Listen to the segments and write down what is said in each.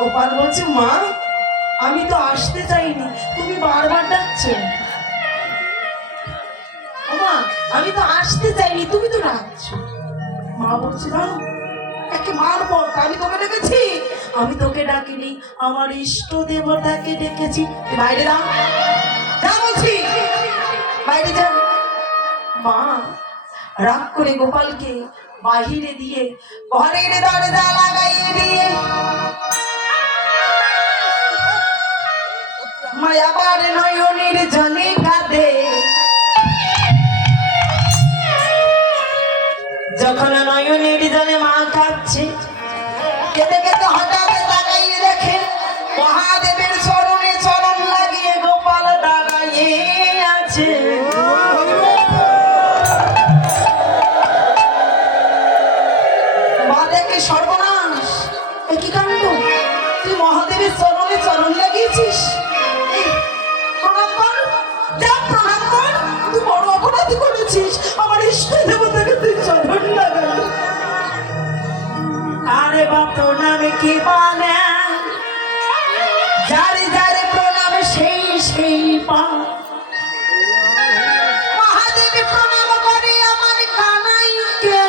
গোপাল বলছে, মা আমি তো আসতে চাইনি, তুমি বারবার ডাকছো। মা আমি তো আসতে চাইনি, তুমি তো ডাকছো। মা বলছে, জানো একে মারবো, আমি তোকে ডেকেছি? আমি তোকে ডাকিনি, আমার ইষ্ট দেবতাকে ডেকেছি। বাইরে যা, যা বলছি, বাইরে যা। মা রাগ করে গোপালকে বাহিরে দিয়ে ঘরের দরজা লাগাইয়ে দিয়ে মায়াবার নয়নের জলে কাঁদে। যখন নয়নের জলে মা কাঁদছে, কেঁদে কেঁদে হঠাৎ তাকাইয়ে দেখে মহাদেবের চরণে চরণ লাগিয়ে গোপাল দাঁড়াইয়ে আছে। মা দেখে সর্বনাশ, একই কাণ্ড, তুই মহাদেবের চরণে চরণ লাগিয়েছিস? প্রণাম কর, যা প্রণাম কর, তুই বড় অপরাধী করেছিস, আমার ইষ্ট দেবতাকে তুই চরণ লাগালি। আরে বা প্রণামে কি মানে, যারে যারে প্রণামে সেই সেই পা। মহাদেব প্রণাম করে আমার কানাইকে,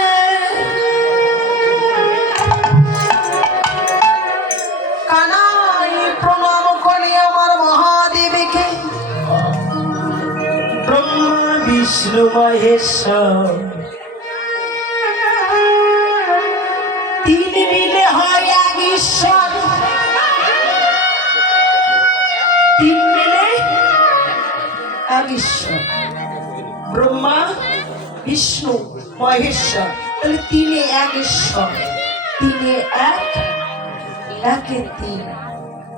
কানাই প্রণাম করে আমার মহাদেবকে। ব্রহ্মা বিষ্ণু মহেশ্বর তিন মিলে হয় এক ঈশ্বর, তিন মিলে এক ঈশ্বর। ব্রহ্মা বিষ্ণু মহেশ্বর, তাহলে তিনে এক ঈশ্বর, তিনে এক, একে তিন,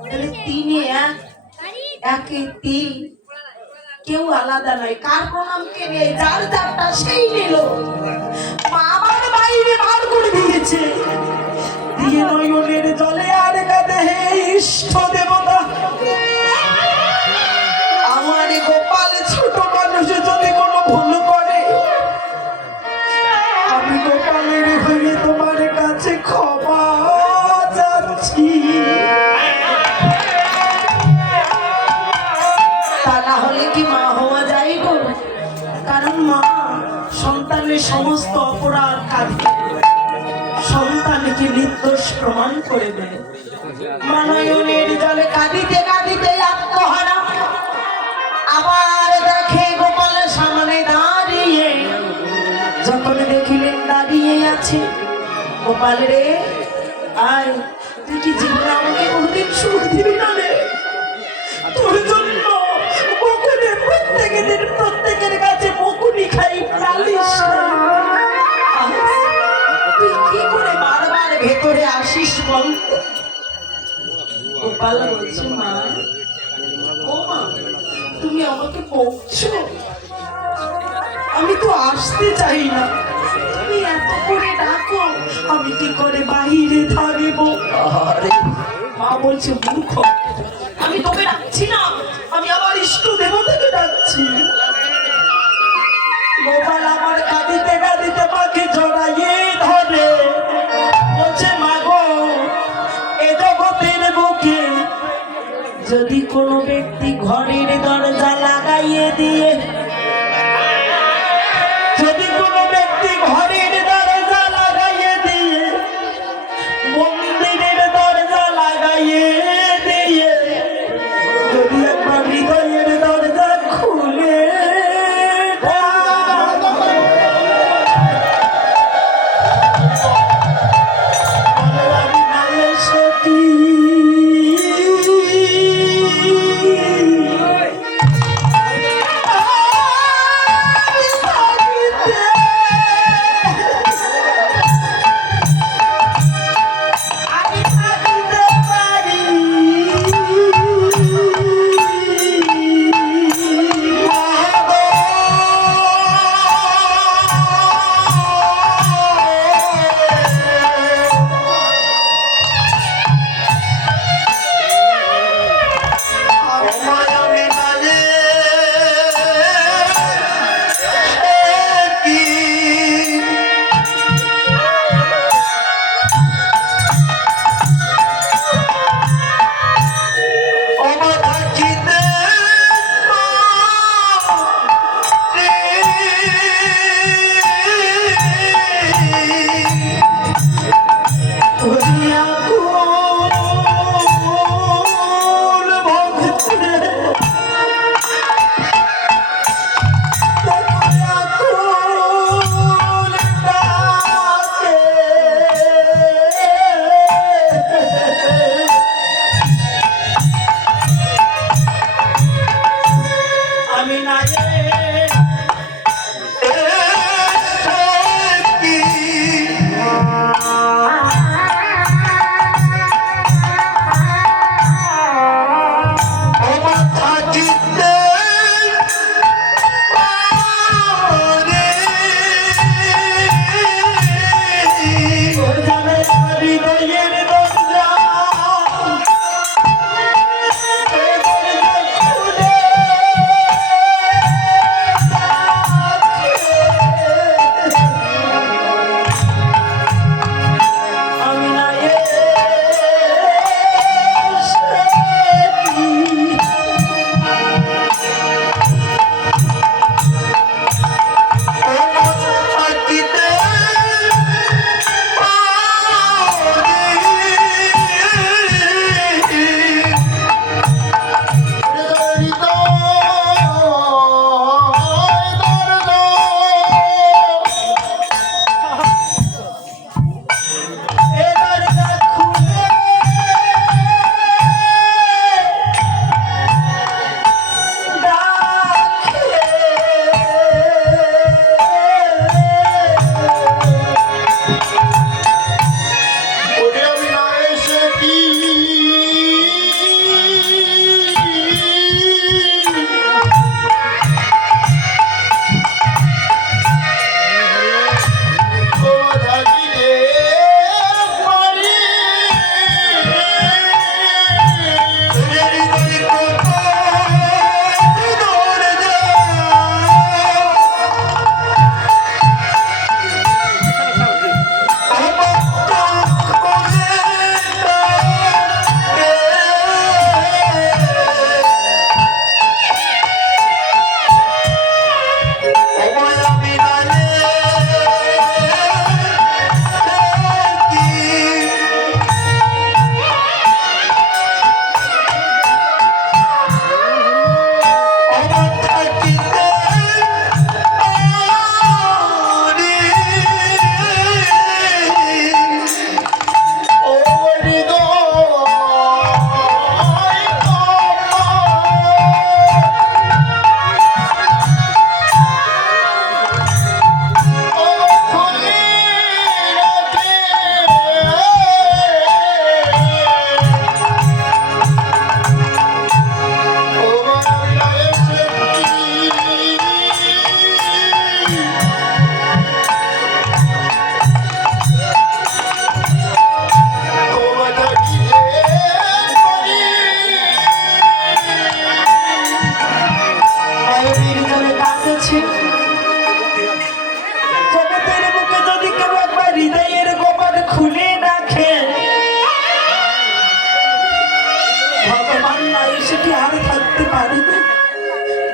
তাহলে তিনে এক, একে তিন, কেউ আলাদা নয়। কার প্রণাম কে নেই, যার যারটা সেই নিল। আমার বাইরে বার করে দিয়েছে, দিয়ে নয়নের জলে আর কাঁদে, হে ইষ্ট দেবতা, আমার গোপাল ছোট মানুষ যদি কোনো ভুল করে, আমি গোপালের হয়ে তোমার কাছে ক্ষমা চাচ্ছি। তা না হলে কি মা হওয়া যায় গো? কারণ মা সন্তানের সমস্ত অপরাধ কাঁদে, সন্তানকে নির্দোষ প্রমাণ করে দেয়। মা নয়নের জলে কাঁদিতে কাঁদিতে আত্মহারা, আবার দেখে গোপাল সামনে দাঁড়িয়ে। যখন দেখিলেন দাঁড়িয়ে আছে, গোপাল রে আয়, তুই কি জীবনে আমাকে কোনদিন সুখ দিবি না রে? তোর জন্য বকুনে প্রত্যেকের দিন প্রত্যেকের কাছে বকুনি খাই, পালিস না। তুই কি করে বারবার ভেতরে আসিস বল? গোপাল বলছে, মা ও মা তুমি আমাকে বকছো, আমি তো আসতে চাই না, তুমি এত করে ডাকো, আমি কি করে বাহিরে থাকব? আরে মা বলছে, মূর্খ, আমি তোকে ডাকছি না, আমি আমার ইষ্ট দেবতাকে ডাকছি। গোপাল আমার কাঁদিতে কাঁদিতে মাকে জড়াইয়ে ধরে, বলছে, মা গো, এ জগতের বুকে যদি কোনো ব্যক্তি ঘরের দরজা লাগাইয়ে দিয়ে, যদি কোনো ব্যক্তি ঘরের দরজা লাগাইয়ে দিয়ে, মন্দিরের দরজা লাগাইয়ে দিয়ে, যদি একবার হৃদয়ের দরজা খুলে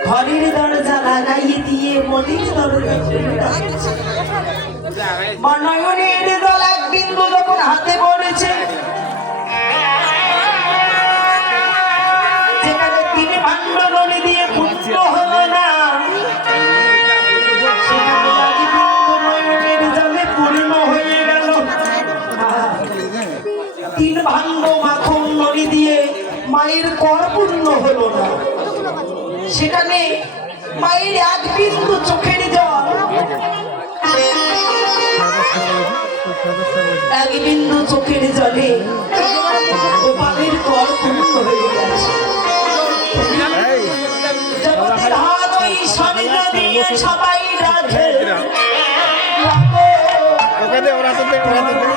ঘরের দরজা লাগাইয়ে দিয়ে মনের দরজা নয়নের দল এক বিন্দু যখন হাতে পড়েছে, যেখানে তিনি ভাণ্ড নলি দিয়ে পুত্র হলো না, সেখানে এক বিন্দু নয়নের জলে পূর্ণ হয়ে গেল। তিন ভাণ্ড মাখন নলি দিয়ে মায়ের কর পূর্ণ হলো না, সেখানে মায়ের এক বিন্দু চোখের জল, এক বিন্দু চোখের জলে গোপালের কর পূর্ণ হয়ে গেছে। জগতের হাত ওই স্বামী যদি সবাই রাখে,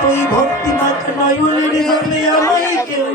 ওই ভক্তি মাত্র নয়নের জলে আমায় কেউ